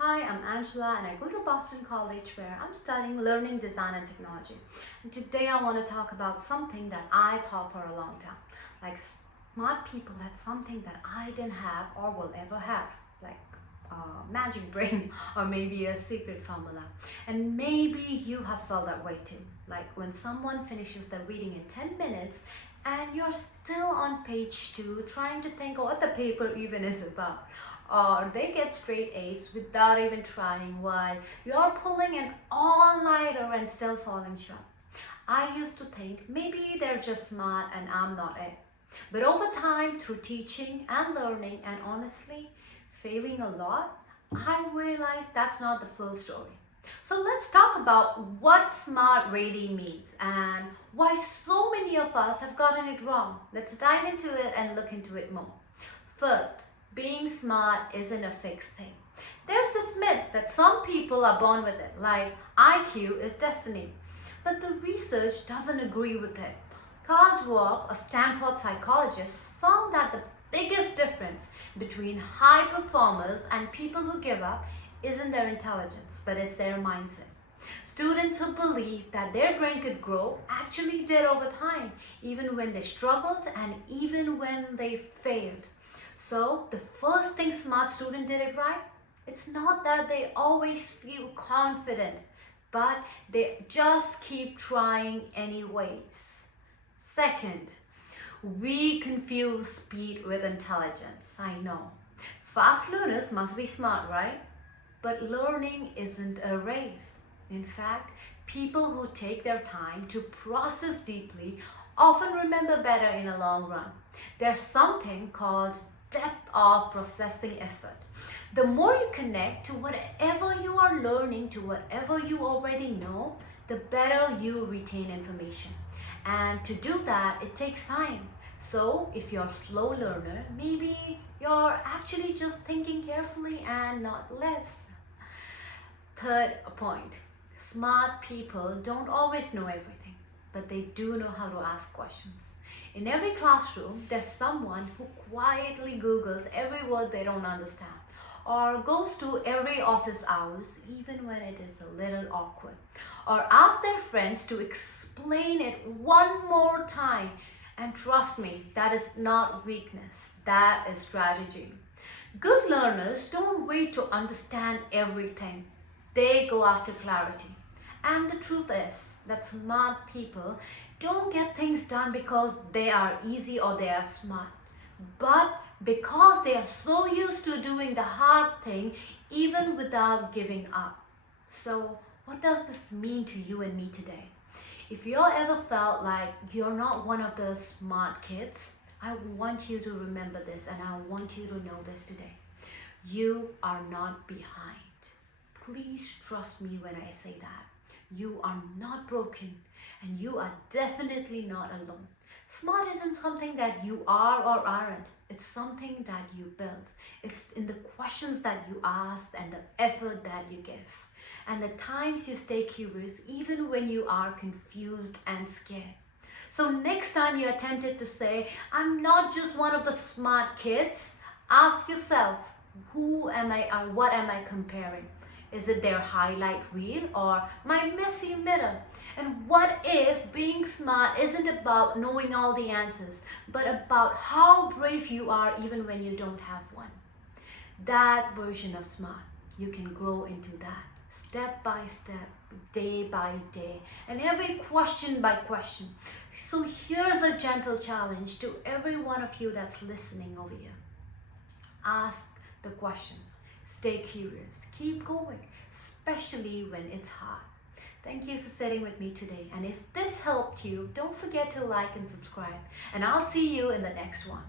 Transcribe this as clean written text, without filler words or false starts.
Hi, I'm Angela and I go to Boston College where I'm studying learning design and technology. And today I want to talk about something that I thought for a long time. Like smart people had something that I didn't have or will ever have. Like magic brain or maybe a secret formula. And maybe you have felt that way too. Like when someone finishes their reading in 10 minutes and you're still on page 2 trying to think what the paper even is about, or they get straight A's without even trying while you're pulling an all-nighter and still falling short. I used to think maybe they're just smart and I'm not it. But over time, through teaching and learning and honestly failing a lot, I realized that's not the full story. So let's talk about what smart really means and why so many of us have gotten it wrong. Let's dive into it and look into it more. First, being smart isn't a fixed thing. There's this myth that some people are born with it, like IQ is destiny. But the research doesn't agree with it. Carl Dweck, a Stanford psychologist, found that the biggest difference between high performers and people who give up isn't their intelligence, but it's their mindset. Students who believed that their brain could grow actually did over time, even when they struggled and even when they failed. So, the first thing smart student did it right, it's not that they always feel confident, but they just keep trying anyways. Second, we confuse speed with intelligence. I know. Fast learners must be smart, right? But learning isn't a race. In fact, people who take their time to process deeply often remember better in a long run. There's something called depth of processing effort. The more you connect to whatever you are learning, to whatever you already know, the better you retain information. And to do that, it takes time. So, if you're a slow learner, maybe you're actually just thinking carefully and not less. Third point, smart people don't always know everything, but they do know how to ask questions. In every classroom, there's someone who quietly Googles every word they don't understand or goes to every office hours even when it is a little awkward or ask their friends to explain it one more time. And trust me, that is not weakness, that is strategy. Good learners don't wait to understand everything. They go after clarity. And the truth is that smart people don't get things done because they are easy or they are smart, but because they are so used to doing the hard thing even without giving up. So, what does this mean to you and me today? If you ever felt like you're not one of the smart kids, I want you to remember this and I want you to know this today. You are not behind. Please trust me when I say that. You are not broken and you are definitely not alone. Smart isn't something that you are or aren't. It's something that you build. It's in the questions that you ask and the effort that you give. And the times you stay curious even when you are confused and scared. So next time you're tempted to say, I'm not just one of the smart kids, ask yourself, who am I or what am I comparing? Is it their highlight reel or my messy mirror? And what if being smart isn't about knowing all the answers, but about how brave you are even when you don't have one? That version of smart, you can grow into that step by step, day by day, and every question by question. So here's a gentle challenge to every one of you that's listening over here. Ask the question. Stay curious. Keep going, especially when it's hard. Thank you for sitting with me today. And if this helped you, don't forget to like and subscribe. And I'll see you in the next one.